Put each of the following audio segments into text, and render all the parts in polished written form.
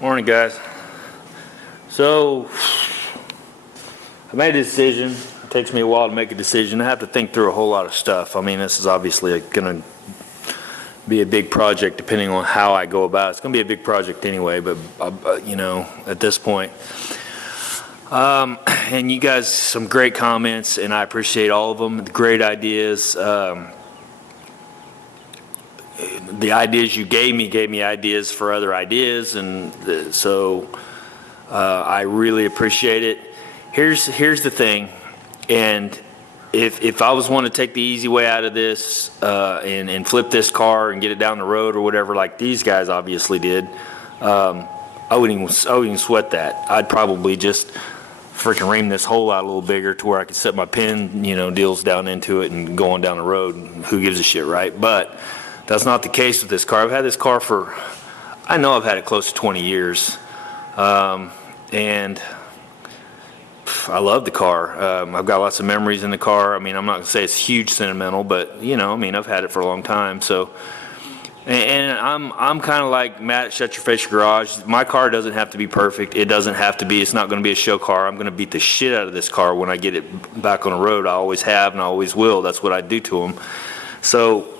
Morning, guys. So, I made a decision. It takes me a while to make a decision. I have to think through a whole lot of stuff. I mean, this is obviously going to be a big project depending on how I go about it. It's going to be a big project anyway, but, at this point. And you guys, some great comments, and I appreciate all of them. Great ideas. The ideas you gave me ideas for other ideas, and so I really appreciate it. Here's the thing, and if I was wanting to take the easy way out of this and flip this car and get it down the road or whatever, like these guys obviously did, I wouldn't even sweat that. I'd probably just freaking ream this hole out a little bigger to where I could set my pin, deals down into it and go on down the road. Who gives a shit, right? But that's not the case with this car. I've had this car I've had it close to 20 years. And I love the car. I've got lots of memories in the car. I mean, I'm not going to say it's huge sentimental, but, I've had it for a long time. So, and I'm kind of like Matt at Shut Your Face Garage. My car doesn't have to be perfect. It doesn't have to be. It's not going to be a show car. I'm going to beat the shit out of this car when I get it back on the road. I always have and I always will. That's what I do to them. So,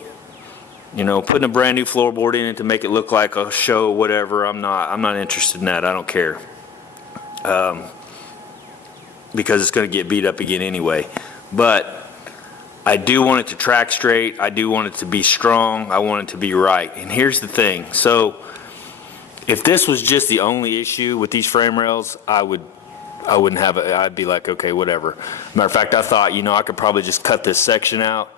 putting a brand new floorboard in it to make it look like a show, whatever, I'm not interested in that. I don't care. Because it's going to get beat up again anyway. But I do want it to track straight. I do want it to be strong. I want it to be right. And here's the thing. So if this was just the only issue with these frame rails, I wouldn't have it. I'd be like, okay, whatever. Matter of fact, I thought, I could probably just cut this section out,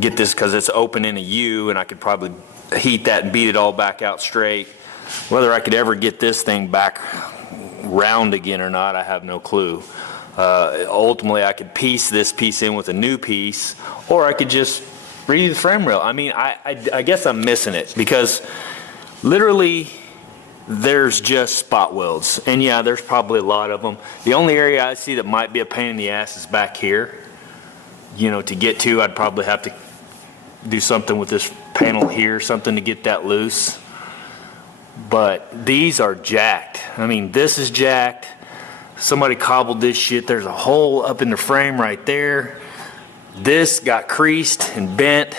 get this, because it's open in a U, and I could probably heat that and beat it all back out straight. Whether I could ever get this thing back round again or not, I have no clue. Ultimately, I could piece this piece in with a new piece, or I could just redo the frame rail. I mean, I guess I'm missing it, because literally there's just spot welds. And yeah, there's probably a lot of them. The only area I see that might be a pain in the ass is back here. To get to, I'd probably have to do something with this panel here, something to get that loose. But these are jacked. I mean, this is jacked. Somebody cobbled this shit. There's a hole up in the frame right there. This got creased and bent.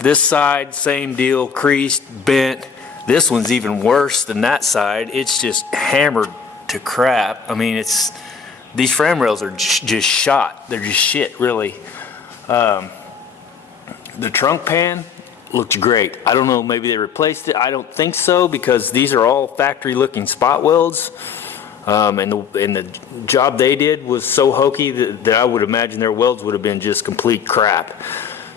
This side, same deal, creased, bent. This one's even worse than that side. It's just hammered to crap. I mean, these frame rails are just shot. They're just shit, really. The trunk pan looked great. I don't know, maybe they replaced it. I don't think so, because these are all factory-looking spot welds. And the job they did was so hokey that I would imagine their welds would have been just complete crap.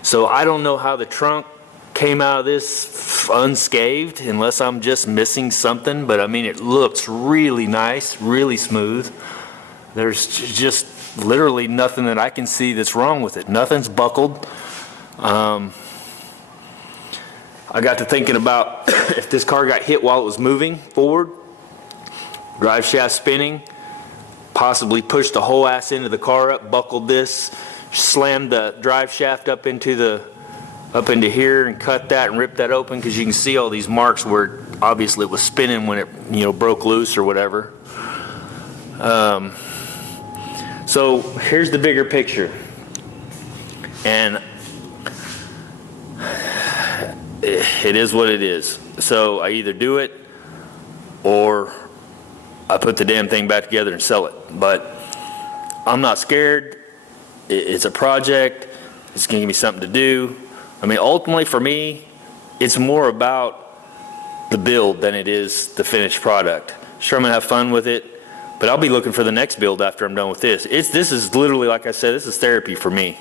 So I don't know how the trunk came out of this unscathed, unless I'm just missing something. But I mean, it looks really nice, really smooth. There's just literally nothing that I can see that's wrong with it. Nothing's buckled. I got to thinking about if this car got hit while it was moving forward, drive shaft spinning, possibly pushed the whole ass into the car up, buckled this, slammed the drive shaft up into here and cut that and ripped that open, because you can see all these marks where obviously it was spinning when it broke loose or whatever. So here's the bigger picture, and it is what it is. So I either do it or I put the damn thing back together and sell it. But I'm not scared. It's a project. It's going to give me something to do. I mean, ultimately for me, it's more about the build than it is the finished product. Sure, I'm going to have fun with it, but I'll be looking for the next build after I'm done with this. This is literally, like I said, this is therapy for me.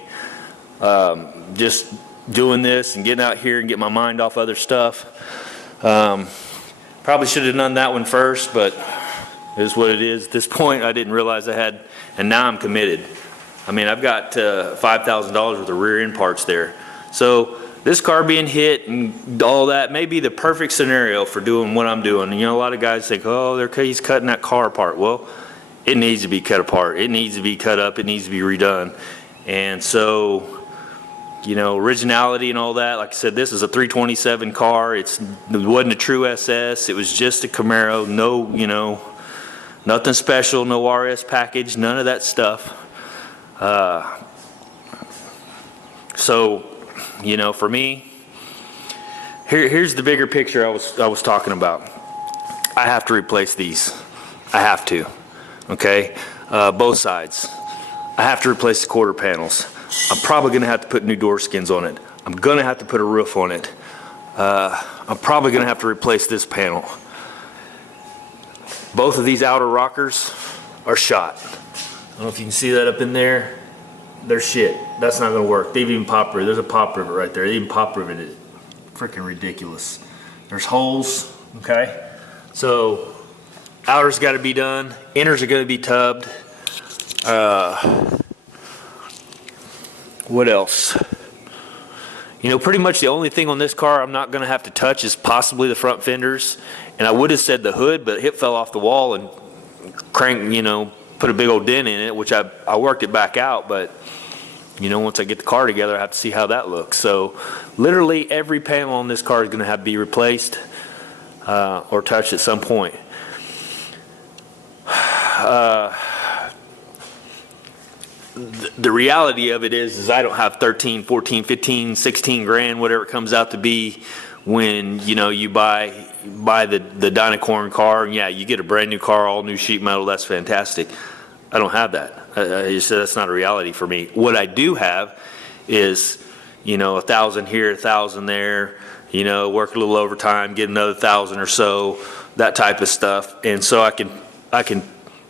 Just doing this and getting out here and get my mind off other stuff. Probably should have done that one first, but it is what it is. At this point, I didn't realize I had, and now I'm committed. I mean, I've got $5,000 worth of rear end parts there. So this car being hit and all that may be the perfect scenario for doing what I'm doing. And, a lot of guys think, oh, he's cutting that car apart. Well, it needs to be cut apart. It needs to be cut up. It needs to be redone. And so originality and all that. Like I said, this is a 327 car. It wasn't a true SS. It was just a Camaro. No, nothing special, no RS package, none of that stuff. So, for me, here's the bigger picture I was talking about. I have to replace these. I have to. Okay, both sides. I have to replace the quarter panels. I'm probably going to have to put new door skins on it. I'm going to have to put a roof on it. I'm probably going to have to replace this panel. Both of these outer rockers are shot. I don't know if you can see that up in there. They're shit. That's not going to work. They've even pop riveted. There's a pop rivet right there. They even pop riveted it. Freaking ridiculous. There's holes. Okay. So outer's got to be done. Inners are going to be tubbed. What else? Pretty much the only thing on this car I'm not going to have to touch is possibly the front fenders. And I would have said the hood, but it fell off the wall and put a big old dent in it, which I worked it back out. But, once I get the car together, I have to see how that looks. So literally every panel on this car is going to have to be replaced or touched at some point. The reality of it is I don't have 13, 14, 15, 16 grand, whatever it comes out to be when, you buy the Dynacorn car. And yeah, you get a brand new car, all new sheet metal. That's fantastic. I don't have that. I just said that's not a reality for me. What I do have is, 1,000 here, 1,000 there, work a little overtime, get another 1,000 or so, that type of stuff. And so I can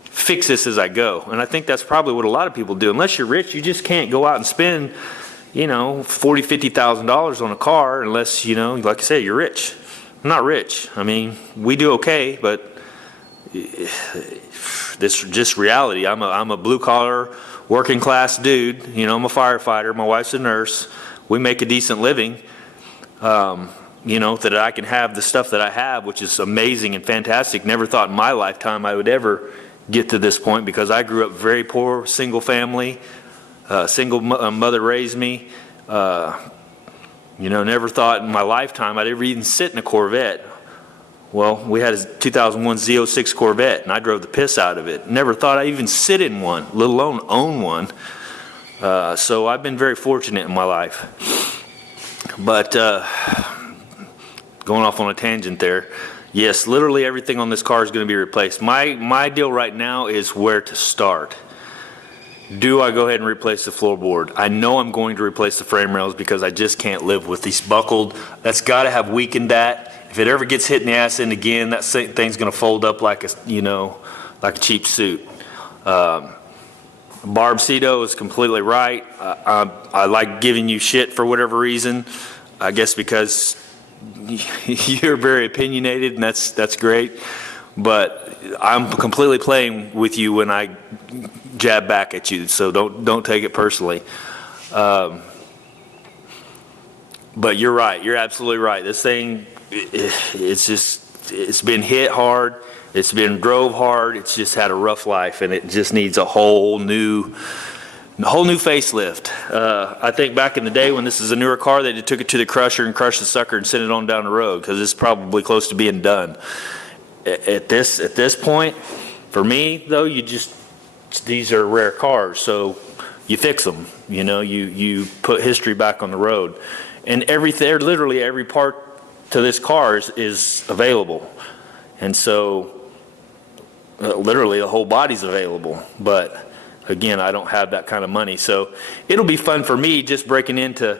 fix this as I go. And I think that's probably what a lot of people do. Unless you're rich, you just can't go out and spend, $40,000, $50,000 on a car unless, like I said, you're rich. I'm not rich. I mean, we do okay, but this is just reality. I'm a blue collar, working class dude. I'm a firefighter. My wife's a nurse. We make a decent living. That I can have the stuff that I have, which is amazing and fantastic. Never thought in my lifetime I would ever get to this point because I grew up very poor, single family, single mother raised me. Never thought in my lifetime I'd ever even sit in a Corvette. Well, we had a 2001 Z06 Corvette, and I drove the piss out of it. Never thought I'd even sit in one, let alone own one. So I've been very fortunate in my life. But going off on a tangent there, yes, literally everything on this car is going to be replaced. My deal right now is where to start. Do I go ahead and replace the floorboard? I know I'm going to replace the frame rails because I just can't live with these buckled. That's got to have weakened that. If it ever gets hit in the ass end again, that thing's going to fold up like a cheap suit. Barb Cito is completely right. I like giving you shit for whatever reason. I guess because you're very opinionated, and that's great. But I'm completely playing with you when I jab back at you, so don't take it personally. But you're right. You're absolutely right. This thing, it's been hit hard. It's been drove hard. It's just had a rough life, and it just needs a whole new facelift. I think back in the day when this is a newer car, they took it to the crusher and crushed the sucker and sent it on down the road because it's probably close to being done. At this point, for me though, these are rare cars, so you fix them. You put history back on the road, and literally every part to this car is available, and so literally the whole body's available. But again, I don't have that kind of money, so it'll be fun for me just breaking into,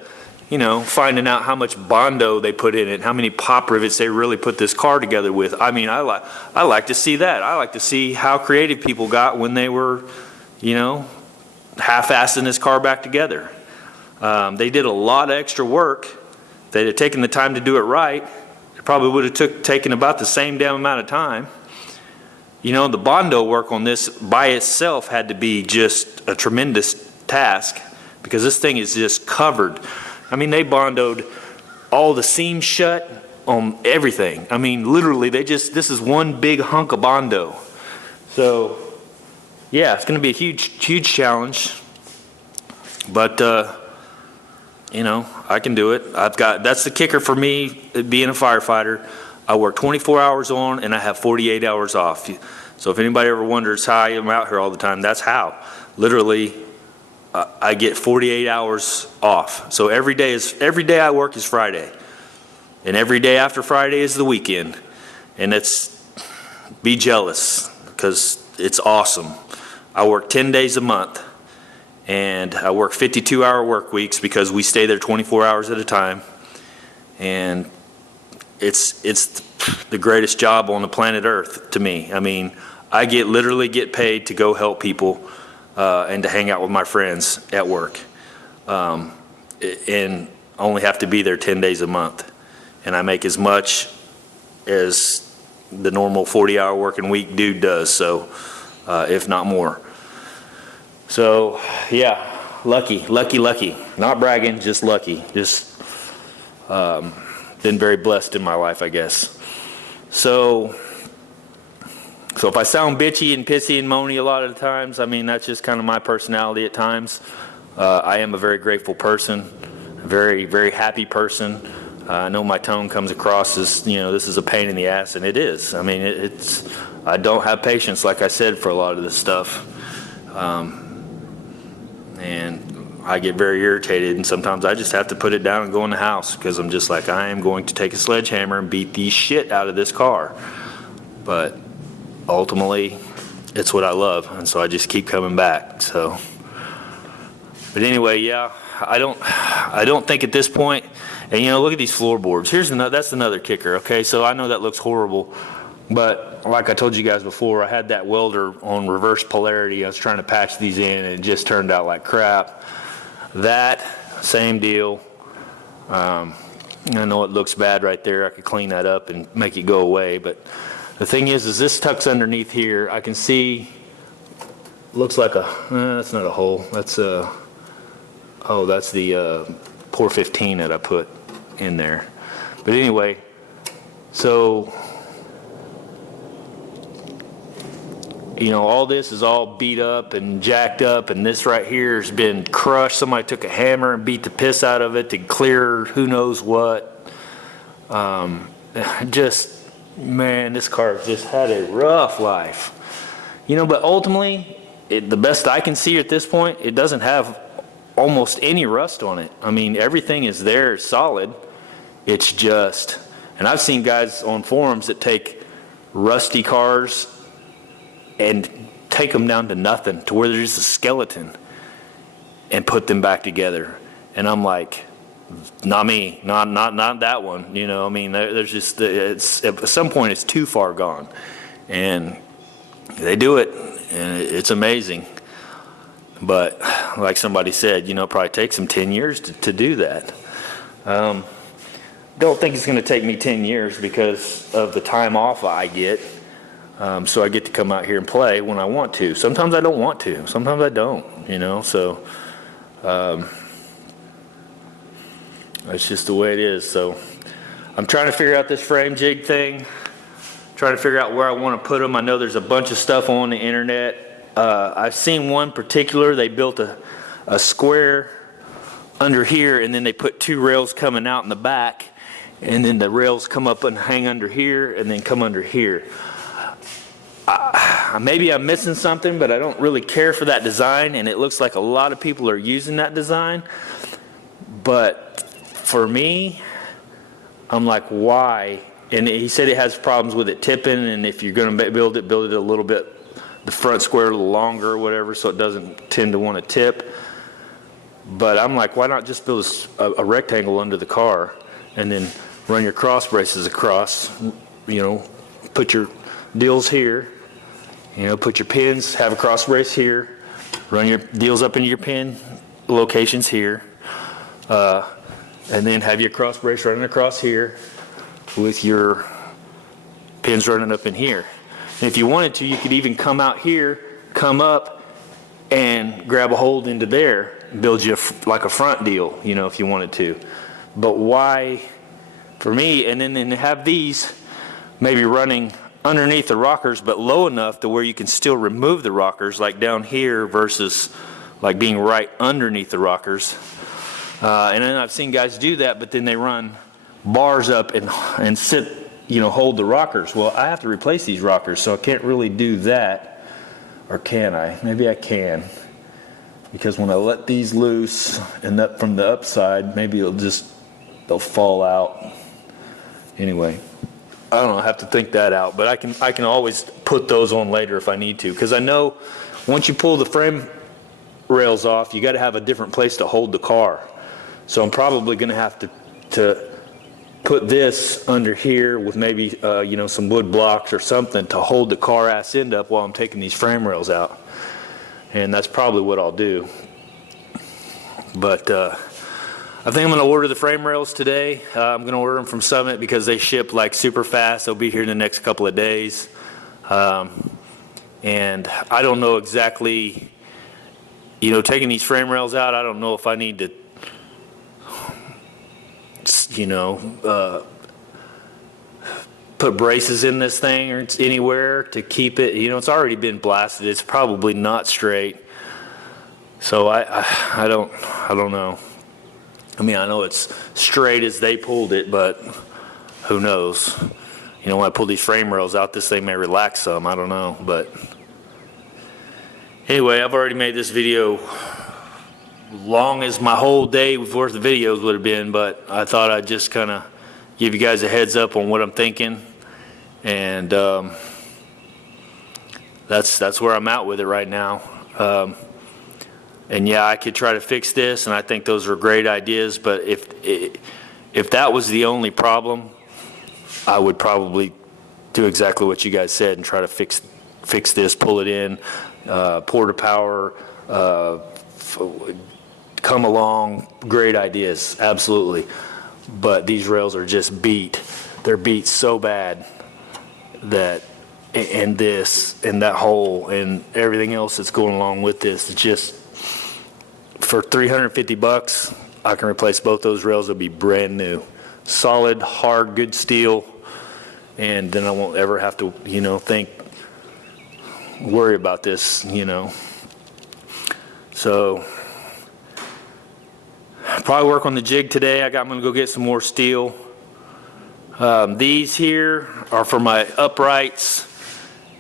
finding out how much Bondo they put in it, how many pop rivets they really put this car together with. I mean, I like to see that. I like to see how creative people got when they were, half-assing this car back together. They did a lot of extra work. If they'd have taken the time to do it right, it probably would have taken about the same damn amount of time. The Bondo work on this by itself had to be just a tremendous task because this thing is just covered. I mean, they Bondoed all the seams shut on everything. I mean, literally, this is one big hunk of Bondo. So, yeah, it's going to be a huge challenge. But I can do it. That's the kicker for me, being a firefighter. I work 24 hours on and I have 48 hours off. So if anybody ever wonders how I am out here all the time, that's how. Literally, I get 48 hours off. So every day I work is Friday. And every day after Friday is the weekend. And be jealous, because it's awesome. I work 10 days a month. And I work 52-hour work weeks because we stay there 24 hours at a time. And it's the greatest job on the planet Earth to me. I mean, I literally get paid to go help people and to hang out with my friends at work. And only have to be there 10 days a month. And I make as much as the normal 40-hour working week dude does, so if not more. So, yeah, lucky. Not bragging, just lucky. Just been very blessed in my life, I guess. So if I sound bitchy and pissy and moany a lot of the times, I mean, that's just kind of my personality at times. I am a very grateful person, a very, very happy person. I know my tone comes across as, this is a pain in the ass, and it is. I mean, I don't have patience, like I said, for a lot of this stuff. And I get very irritated, and sometimes I just have to put it down and go in the house, because I'm just like, I am going to take a sledgehammer and beat the shit out of this car. But ultimately, it's what I love, and so I just keep coming back. So, but anyway, yeah, I don't think at this point, and look at these floorboards. That's another kicker. Okay, so I know that looks horrible, but like I told you guys before, I had that welder on reverse polarity. I was trying to patch these in, and it just turned out like crap. That same deal. I know it looks bad right there. I could clean that up and make it go away, but the thing is this tucks underneath here. I can see, looks like that's not a hole. That's that's the pour 15 that I put in there. But anyway, so, all this is all beat up and jacked up, and this right here has been crushed. Somebody took a hammer and beat the piss out of it to clear who knows what. Man, this car just had a rough life. But ultimately, the best I can see at this point, it doesn't have almost any rust on it. I mean, everything is there, solid. It's just, and I've seen guys on forums that take rusty cars and take them down to nothing, to where they're just a skeleton, and put them back together. And I'm like, not me, not that one. I mean, there's just, at some point it's too far gone, and they do it, and it's amazing. But like somebody said, it probably takes them 10 years to do that. Don't think it's going to take me 10 years because of the time off I get. So I get to come out here and play when I want to. Sometimes I don't want to. Sometimes I don't, So that's just the way it is. So I'm trying to figure out this frame jig thing. Trying to figure out where I want to put them. I know there's a bunch of stuff on the internet. I've seen one particular. They built a square under here, and then they put two rails coming out in the back, and then the rails come up and hang under here and then come under here. Maybe I'm missing something, but I don't really care for that design, and it looks like a lot of people are using that design. But for me, I'm like, why? And he said it has problems with it tipping, and if you're going to build it a little bit, the front square a little longer or whatever, so it doesn't tend to want to tip. But I'm like, why not just build a rectangle under the car and then run your cross braces across, put your deals here, put your pins, have a cross brace here, run your deals up into your pin locations here, and then have your cross brace running across here with your pins running up in here. And if you wanted to, you could even come out here, come up, and grab a hold into there, build you like a front deal, if you wanted to. But why, for me, and then have these maybe running underneath the rockers, but low enough to where you can still remove the rockers, like down here versus like being right underneath the rockers. And then I've seen guys do that, but then they run bars up and sit, hold the rockers. Well, I have to replace these rockers, so I can't really do that. Or can I? Maybe I can. Because when I let these loose and up from the upside, maybe they'll fall out. Anyway, I don't know, I have to think that out, but I can always put those on later if I need to, because I know once you pull the frame rails off, you got to have a different place to hold the car. So I'm probably going to have to put this under here with maybe some wood blocks or something to hold the car ass end up while I'm taking these frame rails out. And that's probably what I'll do. But I think I'm going to order the frame rails today. I'm going to order them from Summit because they ship like super fast. They'll be here in the next couple of days. And I don't know exactly, taking these frame rails out, I don't know if I need to, put braces in this thing or anywhere to keep it. It's already been blasted. It's probably not straight. So I don't know. I mean, I know it's straight as they pulled it, but who knows? When I pull these frame rails out, this thing may relax some. I don't know. But anyway, I've already made this video long as my whole day worth of videos would have been, but I thought I'd just kind of give you guys a heads up on what I'm thinking. And that's where I'm at with it right now. And yeah, I could try to fix this, and I think those are great ideas, but if that was the only problem, I would probably do exactly what you guys said and try to fix this, pull it in, pour the power, come along. Great ideas, absolutely. But these rails are just beat. They're beat so bad that, and this, and that hole, and everything else that's going along with this, it's just, for $350, I can replace both those rails. They'll be brand new. Solid, hard, good steel. And then I won't ever have to, worry about this, So, probably work on the jig today. I'm going to go get some more steel. These here are for my uprights.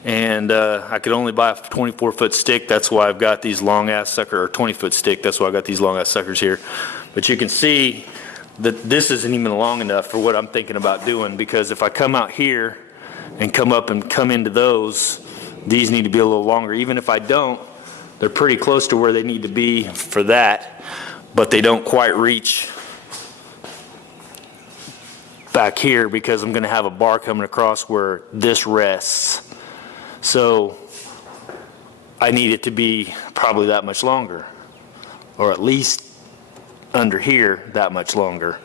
And I could only buy a 24-foot stick. That's why I've got these long-ass sucker, or 20-foot stick. That's why I got these long-ass suckers here. But you can see that this isn't even long enough for what I'm thinking about doing, because if I come out here and come up and come into those, these need to be a little longer. Even if I don't, they're pretty close to where they need to be for that, but they don't quite reach back here because I'm going to have a bar coming across where this rests. So I need it to be probably that much longer, or at least under here that much longer.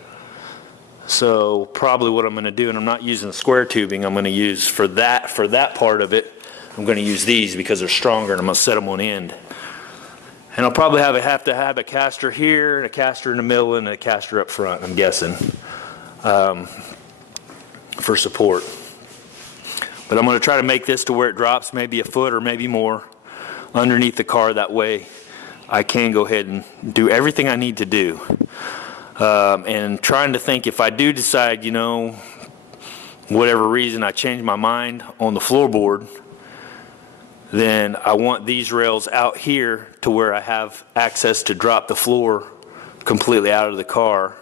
So probably what I'm going to do, and I'm not using the square tubing, I'm going to use for that part of it, I'm going to use these because they're stronger, and I'm going to set them on end. And I'll probably have to have a caster here, and a caster in the middle, and a caster up front, I'm guessing, for support. But I'm going to try to make this to where it drops maybe a foot or maybe more underneath the car. That way I can go ahead and do everything I need to do. And trying to think, if I do decide, whatever reason I change my mind on the floorboard, then I want these rails out here to where I have access to drop the floor completely out of the car.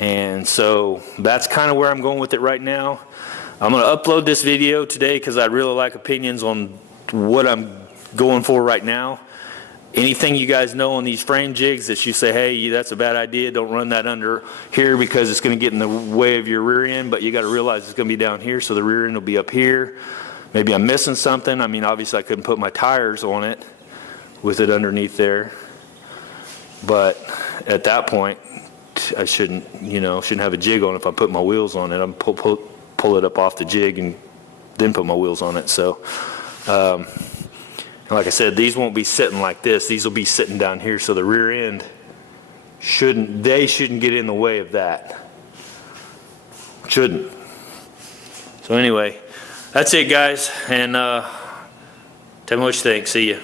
And so that's kind of where I'm going with it right now. I'm going to upload this video today because I really like opinions on what I'm going for right now. Anything you guys know on these frame jigs that you say, hey, that's a bad idea, don't run that under here because it's going to get in the way of your rear end, but you got to realize it's going to be down here, so the rear end will be up here. Maybe I'm missing something. I mean, obviously I couldn't put my tires on it with it underneath there, but at that point I shouldn't have a jig on it if I put my wheels on it. I'm pull it up off the jig and then put my wheels on it. So like I said, these won't be sitting like this. These will be sitting down here, so the rear end shouldn't get in the way of that. Shouldn't. So anyway, that's it, guys, and tell me what you think. See ya.